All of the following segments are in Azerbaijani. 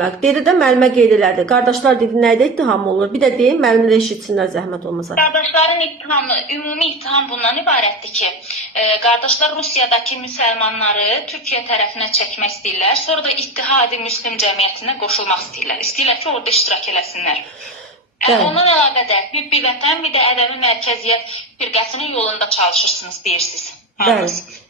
Bak, dedi də müəllimə qeyd elədi. Qardaşlar dedi, nədə ittiham olur? Bir də deyim, müəllimlər eşitsinlər zəhmət olmasa. Qardaşların ittihamı, ümumi ittiham bundan ibarətdir ki, qardaşlar Rusiyadakı müsəlmanları Türkiyə tərəfinə çəkmək istəyirlər, sonra da İttihadi Müslim Cəmiyyətinə qoşulmaq istəyirlər. İstəyirlər ki, orada iştirak eləsinlər. Ondan əlaqədar bir vətən, bir də ədəbi mərkəziyyət firqəsinin yolunda çalışırsınız, deyirsiniz. Bəli.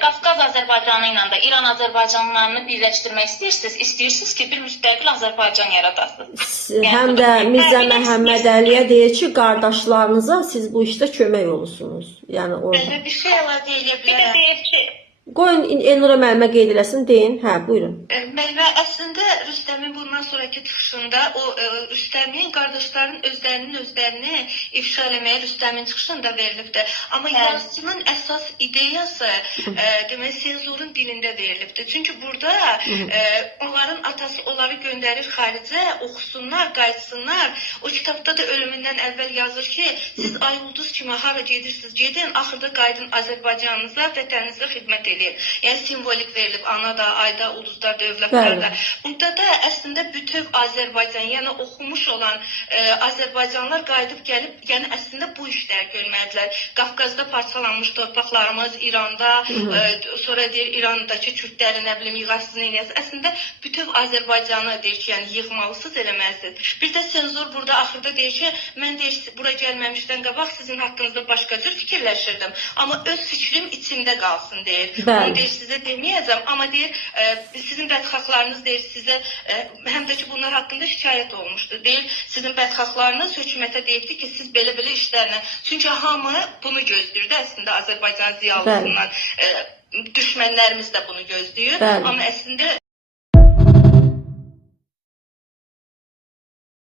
Qafqaz Azərbaycanı ilə də İran Azərbaycanlarını birləşdirmək istəyirsiniz ki, bir müstəqil Azərbaycan yaradasınız. Həm də Mirzə Məhəmməd Əliyə deyir ki, qardaşlarınıza siz bu işdə kömək olursunuz. Yəni orada. Bir şey əlavə edə bilərəm. Bir də deyir ki, qoyun Elnura müəllimə qeyd eləsin, deyin. Hə, buyurun. Məlvə, əslində Rüstəmin bundan sonraki çıxışında Rüstəmin qardaşların özlərini ifşa eləməyə Rüstəmin çıxışında verilibdir. Amma yazıcının əsas ideyası demək senzurun dilində verilibdir. Çünki burada onların atası onları göndərir xaricə, oxusunlar, qayıtsınlar. O kitabda da ölümündən əvvəl yazır ki, siz ay ulduz kimi hara gedirsiniz, gedin, axırda qayıdın Azərbaycanınıza, vətəninizə xidmət edin. Yəni simvolik verilib anada, ayda, ulduzlar, dövlətlərdə. Burada da əslində bütöv Azərbaycan, yəni oxumuş olan Azərbaycanlılar qayıdıb gəlib, yəni əslində bu işləri görmədilər. Qafqazda parçalanmış torpaqlarımız, İranda, sonra deyir İrandakı Kürtləri, nə bilim, yığasını eləyəsiniz. Əslində bütöv Azərbaycanı deyir ki, yəni yığmalısınız, eləməlisiniz. Bir də senzor burada axırda deyir ki, mən deyir, bura gəlməmişdən qabaq sizin haqqınızda başqa cür fikirləşirdim. Amma öz fikrim içimdə qalsın deyir. Onu deyir, sizə deməyəcəm, amma deyir, sizin bədxahlarınız deyir, sizə, həm də ki, bunlar haqqında şikayət olmuşdur. Deyir, sizin bədxahlarınız hökumətə deyibdir ki, siz belə-belə işlərlə, çünki hamı bunu gözləyirdi əslində Azərbaycan ziyalısından, düşmənlərimiz də bunu gözləyir, amma əslində